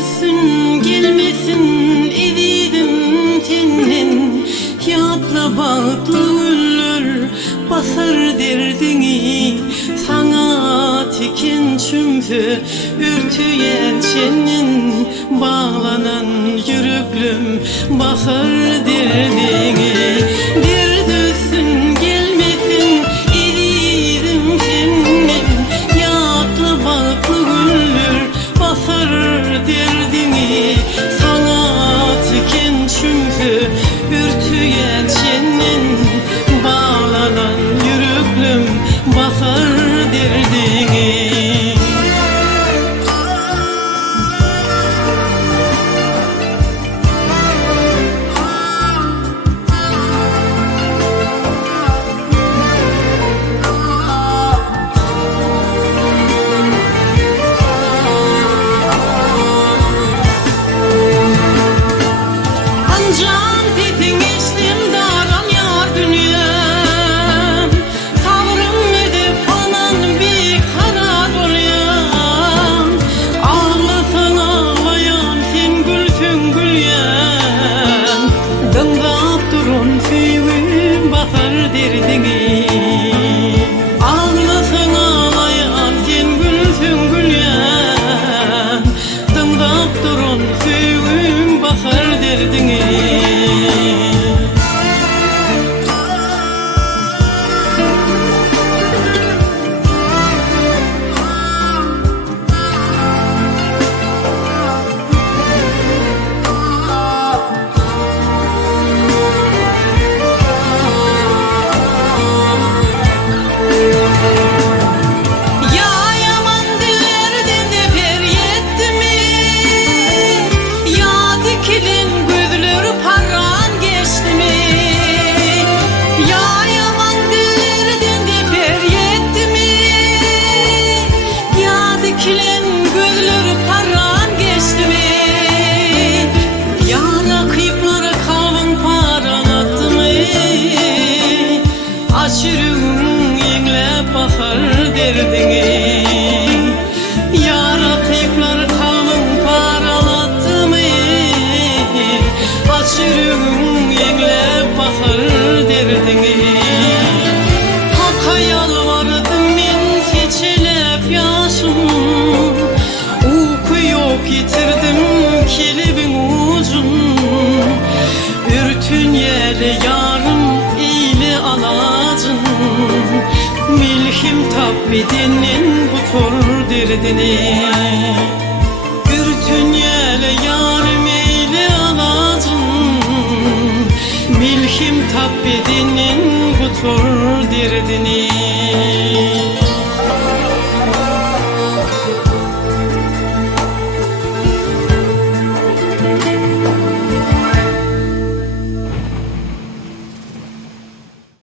düşsün gelmesin eridim tenin. Yatla bağıtlı güller basar derdini. Sana tiken çümfü ürtüyen çenin. Bağlanan yüreklüm bakar derdini. Derdini sana tiken çünkü ürtüyen senin. Bağlanan yüreklüm bakar derdini. Can pipin içtim daran yar dünyam. Sabrım edip anan bir karar olayam. Ağlasın ağlayan sen gülsün gülyen. Dındap durun sevim bakar derdini. Ağlasın ağlayan sen gülsün gülyen. Dındap durun sevim bakar derdini. Aşırın yenglep bakar derdini. Yara kıyıklar kalın paralattı mı? Aşırın yenglep bakar derdini. Hakka yalvardım men seçilip yaşım. Uyku yok yitirdim kelebin ucun. Ürtün yeri yarım eyle alacın. Milhim tap bedenin bu tor derdini.